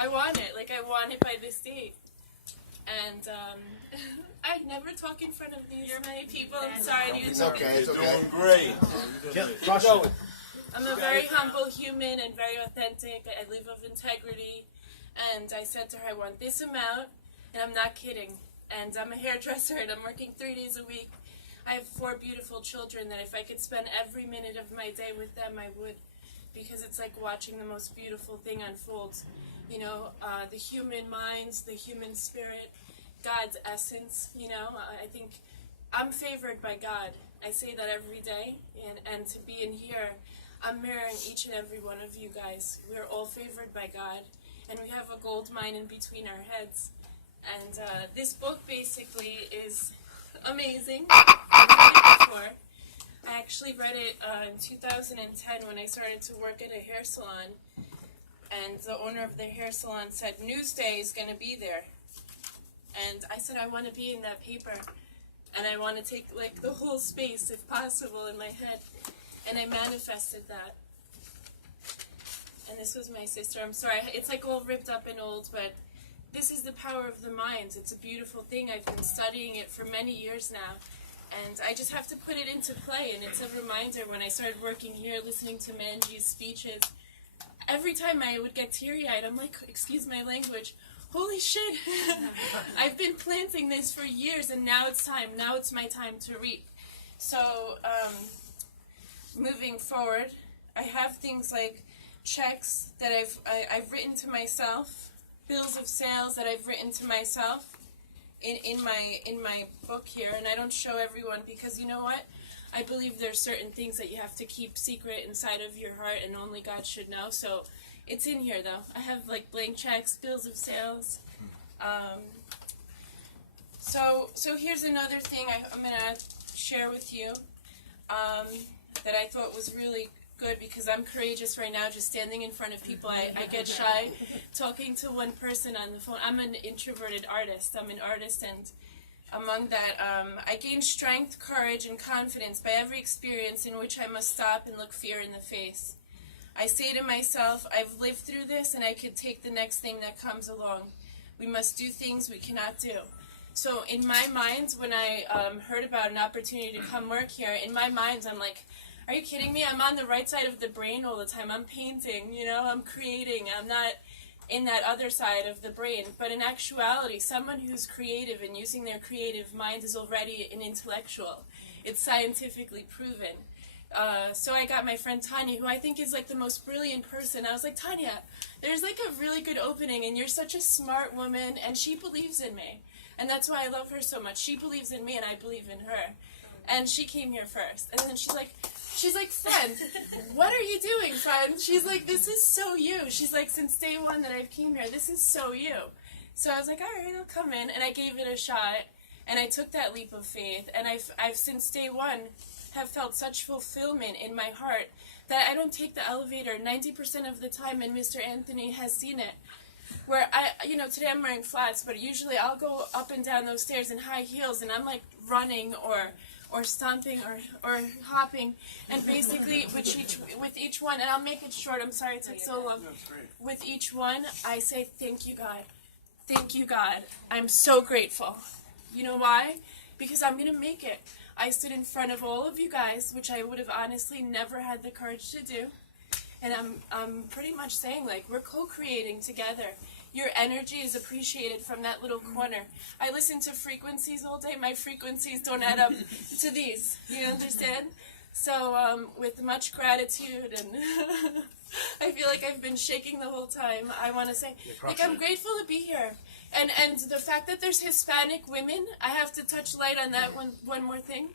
I want it. Like, I want it by this date. And I never talk in front of these many people. I'm sorry to you. It's okay. It's okay. Doing great. Keep going. I'm a very humble human and very authentic. I live of integrity. And I said to her, I want this amount, and I'm not kidding. And I'm a hairdresser, and I'm working 3 days a week. I have 4 beautiful children that if I could spend every minute of my day with them, I would. Because it's like watching the most beautiful thing unfold. You know, the human minds, the human spirit, God's essence, you know. I think I'm favored by God. I say that every day. And to be in here, I'm mirroring each and every one of you guys. We're all favored by God. And we have a gold mine in between our heads. And this book basically is amazing. I've read it before. I actually read it in 2010 when I started to work at a hair salon. And the owner of the hair salon said, Newsday is going to be there. And I said, I want to be in that paper. And I want to take like the whole space, if possible, in my head. And I manifested that. And this was my sister. I'm sorry, it's like all ripped up and old, but this is the power of the mind. It's a beautiful thing. I've been studying it for many years now. And I just have to put it into play. And it's a reminder when I started working here, listening to Manji's speeches. Every time I would get teary-eyed, I'm like, excuse my language, holy shit. I've been planting this for years, and now it's time. Now it's my time to reap. So, moving forward, I have things like checks that I've written to myself, bills of sales that I've written to myself in my book here, and I don't show everyone because you know what? I believe there's certain things that you have to keep secret inside of your heart and only God should know. So it's in here though. I have like blank checks, bills of sales. So here's another thing I'm gonna share with you that I thought was really good because I'm courageous right now, just standing in front of people. I get shy talking to one person on the phone. I'm an introverted artist. I'm an artist, and among that, I gain strength, courage, and confidence by every experience in which I must stop and look fear in the face. I say to myself, I've lived through this and I could take the next thing that comes along. We must do things we cannot do. So in my mind, when I heard about an opportunity to come work here, in my mind I'm like, are you kidding me? I'm on the right side of the brain all the time. I'm painting, you know, I'm creating. I'm not in that other side of the brain. But in actuality, someone who's creative and using their creative mind is already an intellectual. It's scientifically proven. So I got my friend Tanya, who I think is like the most brilliant person. I was like, Tanya, there's like a really good opening, and you're such a smart woman, and she believes in me. And that's why I love her so much. She believes in me, and I believe in her. And she came here first. And then she's like, friend, what are you doing, friend? She's like, this is so you. She's like, since day one that I've came here, this is so you. So I was like, all right, I'll come in. And I gave it a shot. And I took that leap of faith. And I've since day one, have felt such fulfillment in my heart that I don't take the elevator 90% of the time, and Mr. Anthony has seen it. Where today I'm wearing flats, but usually I'll go up and down those stairs in high heels, and I'm like running or stomping or hopping, and basically with each one, and I'll make it short, I'm sorry it took so long. With each one, I say, thank you, God. Thank you, God. I'm so grateful. You know why? Because I'm going to make it. I stood in front of all of you guys, which I would have honestly never had the courage to do. And I'm pretty much saying, like, we're co-creating together. Your energy is appreciated from that little corner. I listen to frequencies all day. My frequencies don't add up to these. You understand? So with much gratitude, and I feel like I've been shaking the whole time, I want to say, like, I'm grateful to be here. And the fact that there's Hispanic women, I have to touch light on that one more thing.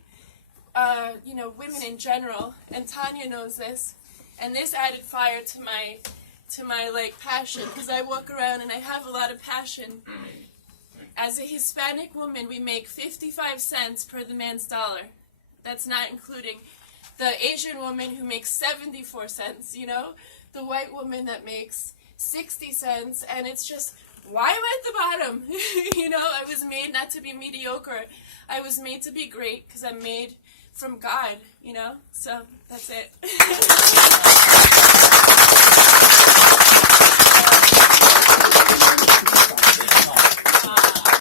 Women in general, and Tanya knows this, and this added fire to my like passion, because I walk around and I have a lot of passion. As a Hispanic woman, we make 55 cents per the man's dollar. That's not including the Asian woman who makes 74 cents, the white woman that makes 60 cents, and it's just, why am I at the bottom? I was made not to be mediocre. I was made to be great because I'm made from God, so that's it.